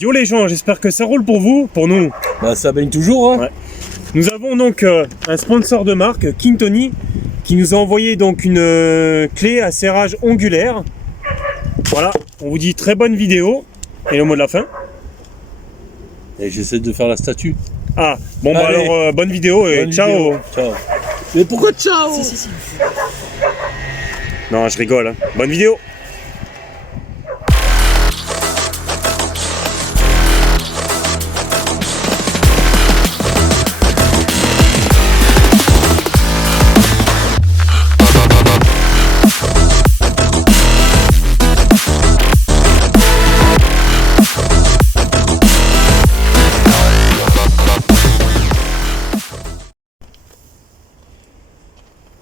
Yo les gens, j'espère que ça roule pour vous, pour nous. Bah ça baigne toujours hein. Ouais. Nous avons donc un sponsor de marque, King Tony, qui nous a envoyé donc une clé à serrage ongulaire. Voilà, on vous dit très bonne vidéo. Et le mot de la fin. Et j'essaie de faire la statue. Ah, bon bah Allez. alors bonne vidéo et Bonne ciao. vidéo. Ciao. Mais pourquoi ciao? Si. Non, je rigole, hein. Bonne vidéo.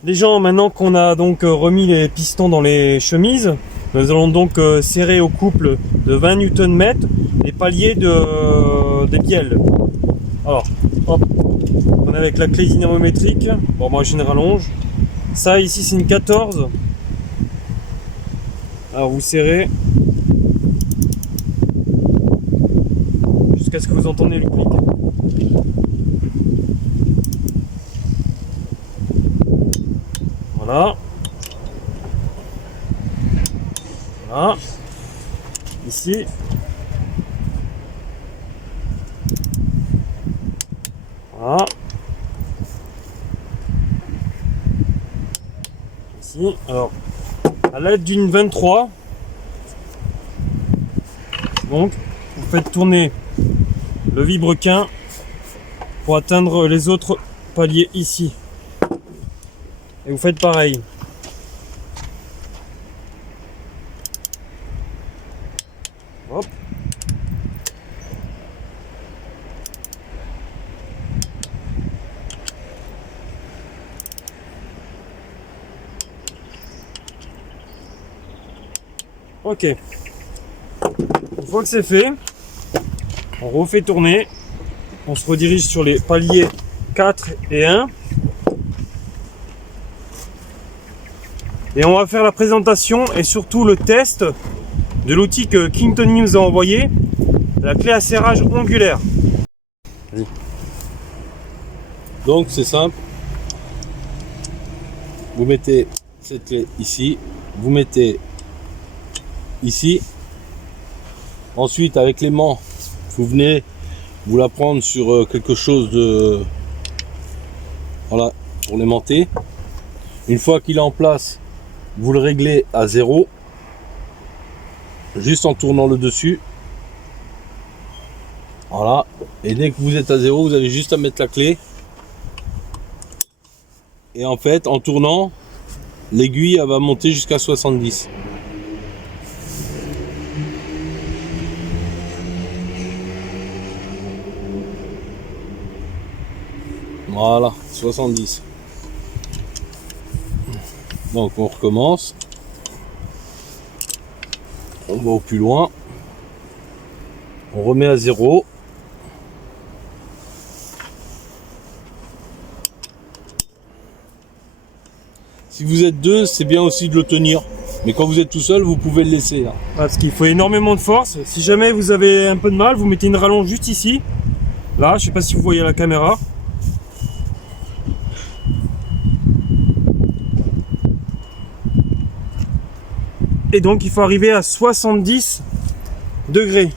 Les gens, maintenant qu'on a donc remis les pistons dans les chemises, nous allons donc serrer au couple de 20 Nm les paliers des bielles. Alors, hop, on est avec la clé dynamométrique. Bon, moi je rallonge. Ça ici c'est une 14. Alors vous serrez jusqu'à ce que vous entendez le clic. Voilà. Voilà. Ici. Voilà. Ici. Alors, à l'aide d'une 23, donc, vous faites tourner le vilebrequin pour atteindre les autres paliers ici. Et vous faites pareil. Hop. Ok. Une fois que c'est fait, on refait tourner. On se redirige sur les paliers 4 et 1. Et on va faire la présentation et surtout le test de l'outil que King Tony nous a envoyé, la clé à serrage ongulaire. Donc c'est simple. Vous mettez cette clé ici. Vous mettez ici. Ensuite avec l'aimant, vous venez vous la prendre sur quelque chose de... Voilà, pour l'aimanter. Une fois qu'il est en place, vous le réglez à 0, juste en tournant le dessus. Voilà, et dès que vous êtes à 0, vous avez juste à mettre la clé. Et en fait, en tournant, l'aiguille elle va monter jusqu'à 70. Voilà, 70. Donc on recommence, on va au plus loin, on remet à 0, si vous êtes deux c'est bien aussi de le tenir, mais quand vous êtes tout seul vous pouvez le laisser là. Parce qu'il faut énormément de force. Si jamais vous avez un peu de mal, vous mettez une rallonge juste ici. Là, je sais pas si vous voyez à la caméra. Et donc il faut arriver à 70 degrés.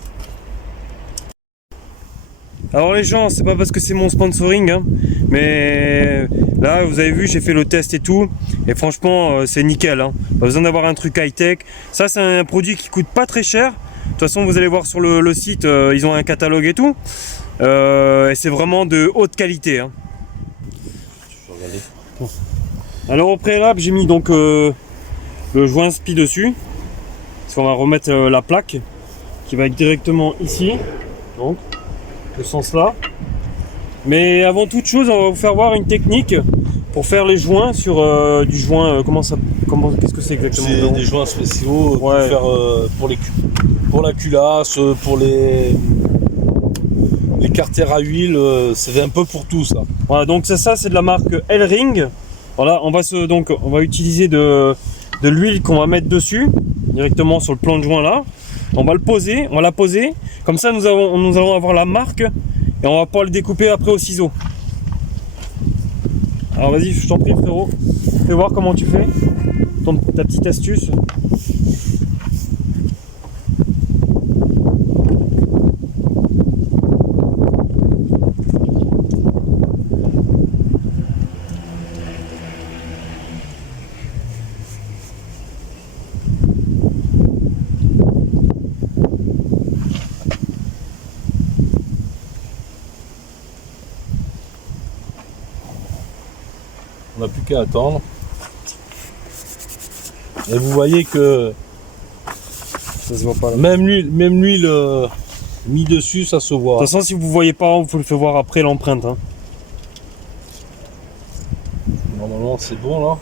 Alors les gens, c'est pas parce que c'est mon sponsoring, hein, mais là vous avez vu, j'ai fait le test et tout, et franchement c'est nickel, hein. Pas besoin d'avoir un truc high-tech. Ça c'est un produit qui coûte pas très cher. De toute façon vous allez voir sur le site, ils ont un catalogue et tout, et c'est vraiment de haute qualité, hein. Alors au préalable j'ai mis donc le joint spi dessus, parce qu'on va remettre la plaque qui va être directement ici, donc ce sens là. Mais avant toute chose, on va vous faire voir une technique pour faire les joints sur du joint. Qu'est-ce que c'est exactement? C'est des joints spéciaux pour ouais. faire pour la culasse, pour les carters à huile, c'est un peu pour tout ça. Voilà, donc ça c'est de la marque L-Ring. Voilà, on va utiliser de l'huile qu'on va mettre dessus directement sur le plan de joint là. On va la poser. Quand Comme ça, nous allons avoir la marque et on va pouvoir le découper après au ciseau. Alors vas-y, je t'en prie frérot, fais voir comment tu fais, ta petite astuce. On n'a plus qu'à attendre. Et vous voyez que Ça se voit pas là. même l'huile mis dessus, ça se voit. De toute façon, si vous voyez pas, vous le faites voir après l'empreinte. Hein. Normalement, c'est bon là.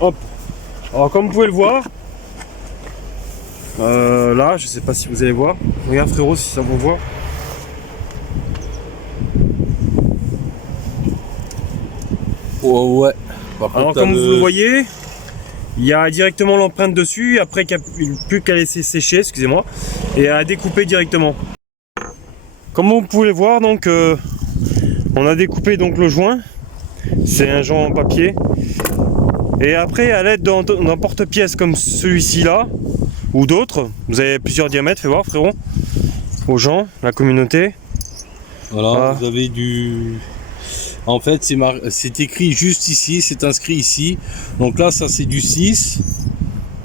Hop. Alors comme vous pouvez le voir, là, je sais pas si vous allez voir. Regarde frérot, si ça vous voit. Oh, ouais. Par contre, Alors comme vous le voyez, il y a directement l'empreinte dessus, après il n'y a plus qu'à laisser sécher, excusez-moi, et à découper directement. Comme vous pouvez le voir, donc on a découpé donc le joint, c'est un joint en papier, et après à l'aide d'un porte-pièce comme celui-ci là, ou d'autres, vous avez plusieurs diamètres, fais voir frérot, aux gens, la communauté. Voilà, Ah. vous avez du... En fait, c'est écrit juste ici, c'est inscrit ici. Donc là, ça c'est du 6.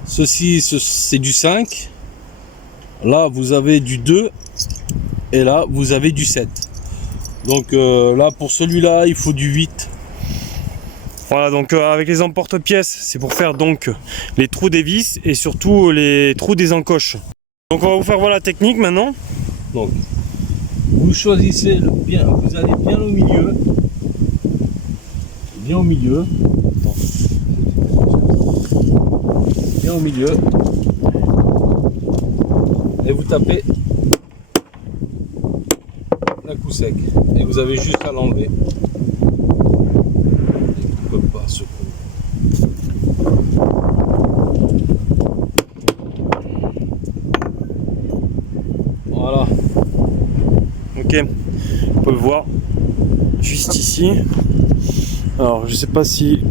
Ceci, c'est du 5. Là, vous avez du 2. Et là, vous avez du 7. Donc là, pour celui-là, il faut du 8. Voilà, donc avec les emporte-pièces, c'est pour faire donc les trous des vis et surtout les trous des encoches. Donc on va vous faire voir la technique maintenant. Donc, vous choisissez bien, vous allez bien au milieu. Bien au milieu. Attends. Bien au milieu. Et vous tapez d'un coup sec. Et vous avez juste à l'enlever. Il ne peut pas se couper. Voilà. Ok, vous pouvez le voir juste ici. Alors je sais pas si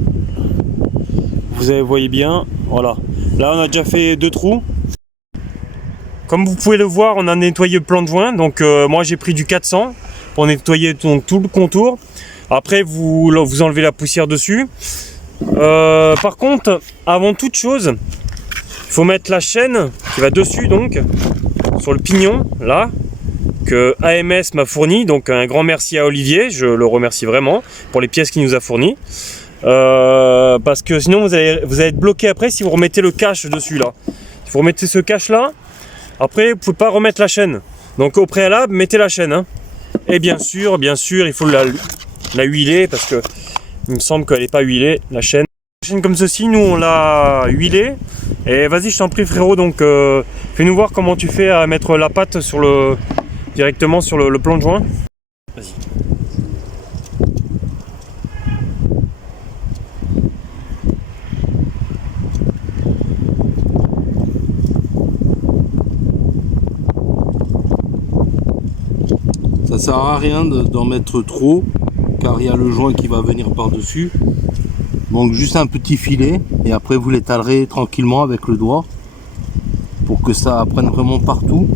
vous voyez bien. Voilà, là on a déjà fait 2 trous. Comme vous pouvez le voir, on a nettoyé le plan de joint. Donc moi j'ai pris du 400 pour nettoyer donc, tout le contour. Après vous enlevez la poussière dessus. Par contre, avant toute chose, il faut mettre la chaîne qui va dessus, donc sur le pignon là, que AMS m'a fourni. Donc un grand merci à Olivier, je le remercie vraiment pour les pièces qu'il nous a fournies, parce que sinon vous allez être bloqué après si vous remettez le cache dessus là. Si vous remettez ce cache là, après vous pouvez pas remettre la chaîne. Donc au préalable, mettez la chaîne, hein. Et bien sûr il faut la huiler, parce que il me semble qu'elle n'est pas huilée la chaîne. Une chaîne comme ceci, nous on l'a huilée. Et vas-y, je t'en prie frérot, donc fais-nous voir comment tu fais à mettre la pâte sur directement sur le plan de joint. Vas-y. Ça sert à rien d'en mettre trop, car il y a le joint qui va venir par dessus. Donc juste un petit filet, et après vous l'étalerez tranquillement avec le doigt pour que ça prenne vraiment partout.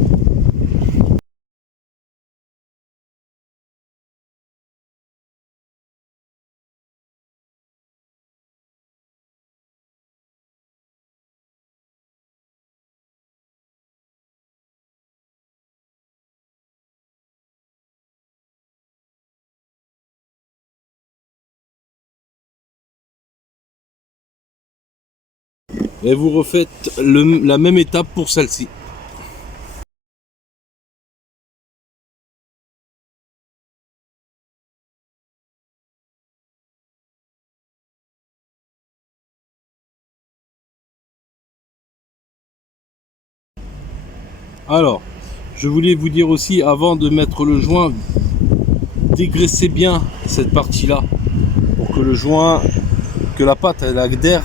Et vous refaites la même étape pour celle-ci. Alors, je voulais vous dire aussi, avant de mettre le joint, dégraissez bien cette partie-là pour que le joint, que la pâte elle adhère,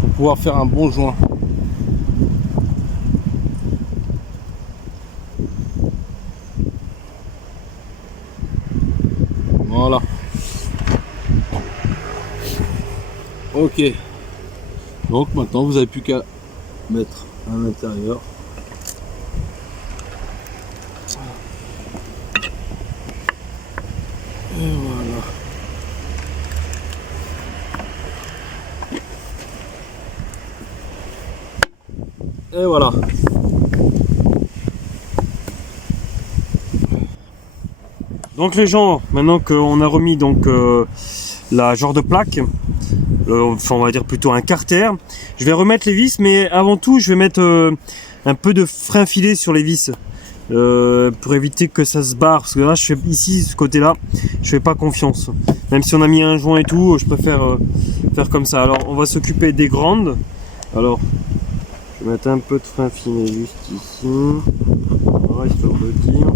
pour pouvoir faire un bon joint. Ok. Donc maintenant vous n'avez plus qu'à mettre à l'intérieur. Et voilà. Et voilà. Donc les gens, maintenant qu'on a remis donc la genre de plaque, enfin on va dire plutôt un carter, je vais remettre les vis, mais avant tout je vais mettre un peu de frein filé sur les vis pour éviter que ça se barre, parce que là je fais ici ce côté là je fais pas confiance, même si on a mis un joint et tout, je préfère faire comme ça. Alors on va s'occuper des grandes. Alors je vais mettre un peu de frein filé juste ici, voilà, histoire de dire.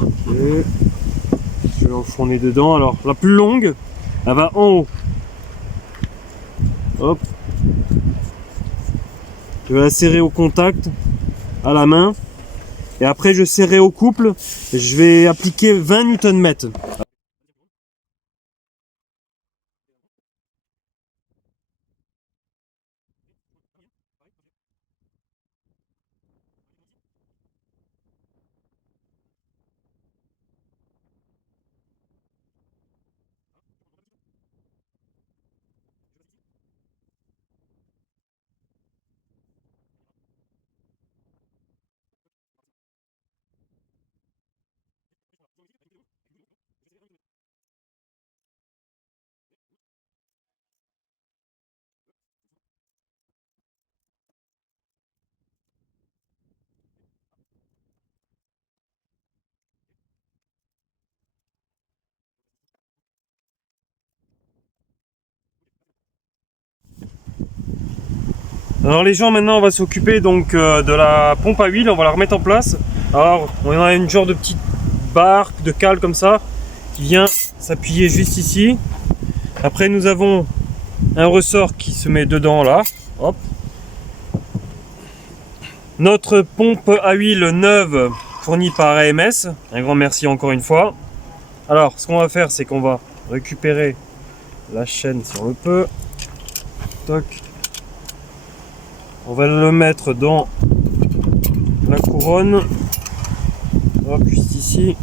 Ok. Je vais enfourner dedans. Alors la plus longue, elle va en haut. Hop. Je vais la serrer au contact à la main. Et après je serrai au couple. Et je vais appliquer 20 Nm. Alors les gens, maintenant on va s'occuper donc de la pompe à huile, on va la remettre en place. Alors on a une genre de petite barre de cale comme ça qui vient s'appuyer juste ici. Après nous avons un ressort qui se met dedans là. Hop. Notre pompe à huile neuve fournie par AMS. Un grand merci encore une fois. Alors ce qu'on va faire, c'est qu'on va récupérer la chaîne si on le peut. Toc. On va le mettre dans la couronne. Hop, juste ici.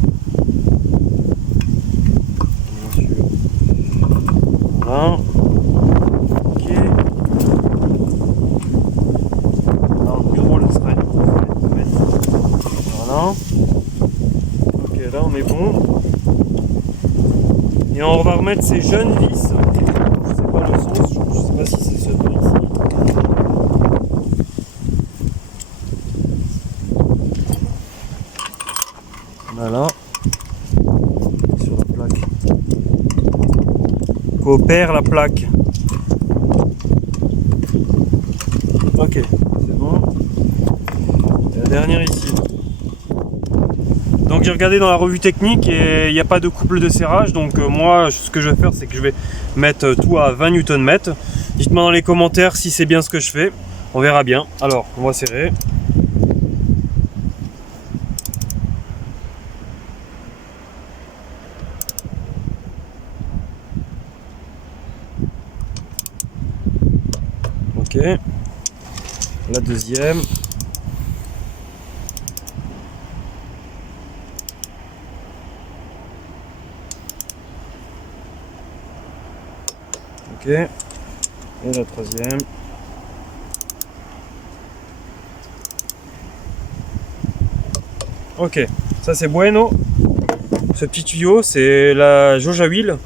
Voilà. Ok. Alors, le plus drôle serait de mettre. Voilà. Ok, là on est bon. Et on va remettre ces jeunes vis. Je sais pas le sens, je sais pas si c'est ce ici. Voilà, sur la plaque. Coopère la plaque. Ok, c'est bon. Et la dernière ici. Donc j'ai regardé dans la revue technique et il n'y a pas de couple de serrage. Donc moi, ce que je vais faire, c'est que je vais mettre tout à 20 Nm. Dites-moi dans les commentaires si c'est bien ce que je fais. On verra bien. Alors, on va serrer. Ok, la deuxième. Ok, et la troisième. Ok, ça c'est bueno. Ce petit tuyau, c'est la jauge à huile.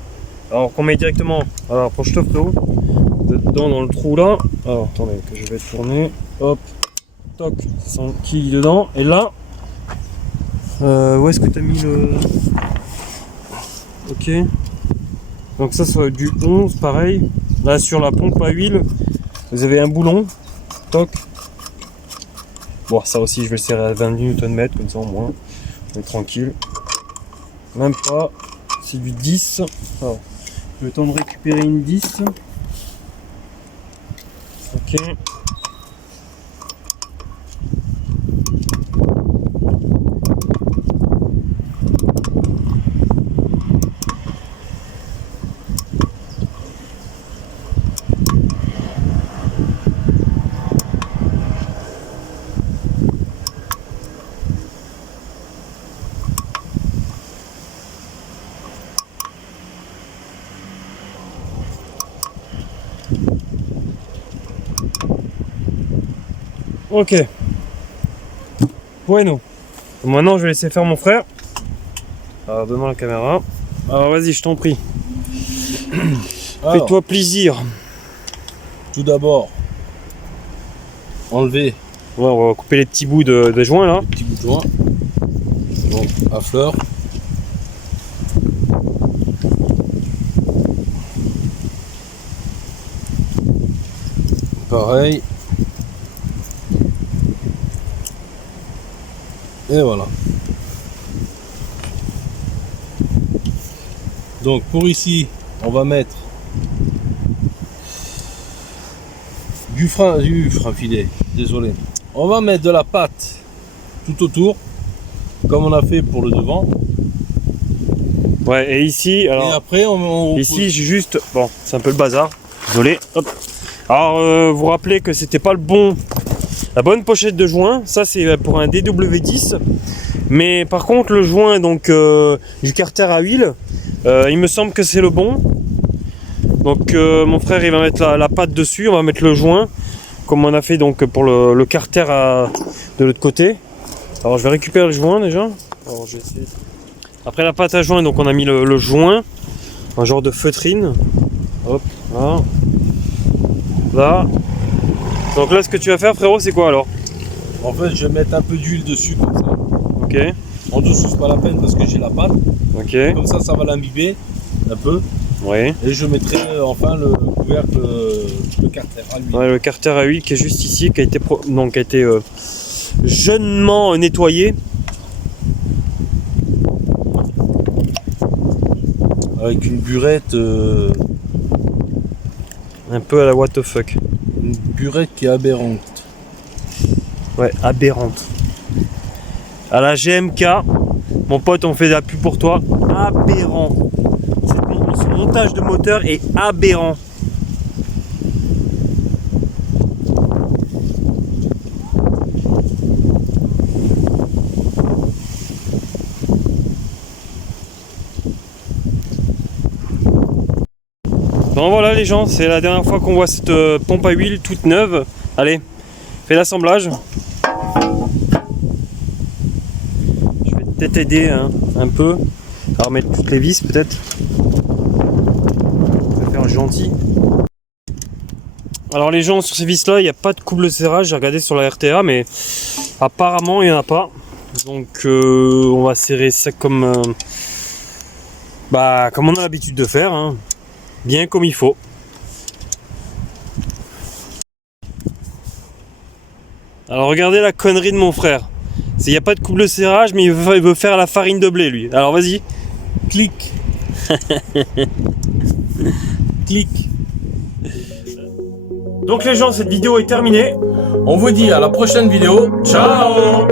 Alors qu'on met directement, alors pour je dedans dans le trou là. Alors attendez que je vais tourner. Hop, toc, sans qu'il dedans. Et là, où est-ce que tu as mis le. Ok. Donc ça soit du 11 pareil. Là sur la pompe à huile, vous avez un boulon. Toc. Bon, ça aussi je vais le serrer à 20 Nm comme ça au moins. On est tranquille. Même pas. C'est du 10. Alors, le temps de récupérer une 10. Ok. Ok. Bueno. Maintenant, je vais laisser faire mon frère. Alors, donne-moi la caméra. Alors, vas-y, je t'en prie. Fais-toi plaisir. Tout d'abord, enlever Ouais, on va couper les petits bouts de joint là. les petits bouts de joint. Donc, à fleur. Pareil. Et voilà. Donc pour ici, on va mettre du frein filet, désolé. On va mettre de la pâte tout autour, comme on a fait pour le devant. Ouais, et ici, alors. Et après, on ici, j'ai juste. Bon, c'est un peu le bazar. Désolé. Hop. Alors, vous rappelez que c'était pas la bonne pochette de joint. Ça, c'est pour un DW10. Mais par contre, le joint donc du carter à huile, il me semble que c'est le bon. Donc, mon frère, il va mettre la pâte dessus. On va mettre le joint, comme on a fait donc pour le carter de l'autre côté. Alors, je vais récupérer le joint déjà. Alors, je vais essayer. Après la pâte à joint, donc on a mis le joint, un genre de feutrine. Hop, là. Là. Donc là, ce que tu vas faire, frérot, c'est quoi alors? En fait, je vais mettre un peu d'huile dessus comme ça. Ok. En dessous, c'est pas la peine parce que j'ai la pâte. Ok. Comme ça va l'imbiber un peu. Oui. Et je mettrai enfin le couvercle, le carter à l'huile. Ouais, le carter à huile qui est juste ici, qui a été, jeunement nettoyé. Avec une burette, Un peu à la what the fuck. une burette qui est aberrante. Ouais, aberrante. À la GMK, mon pote, on fait de la pub pour toi. Aberrant. Ce montage de moteur est aberrant. Bon voilà les gens, c'est la dernière fois qu'on voit cette pompe à huile toute neuve. Allez, fais l'assemblage. Je vais peut-être aider un peu à remettre toutes les vis peut-être. Je vais faire gentil. Alors les gens, sur ces vis là, il n'y a pas de couple de serrage. J'ai regardé sur la RTA, mais apparemment il n'y en a pas. Donc on va serrer ça comme on a l'habitude de faire, hein. Bien comme il faut. Alors regardez la connerie de mon frère. Il n'y a pas de couple de serrage, mais il veut faire la farine de blé lui. Alors vas-y. Clic. Clic. Donc les gens, cette vidéo est terminée. On vous dit à la prochaine vidéo. Ciao.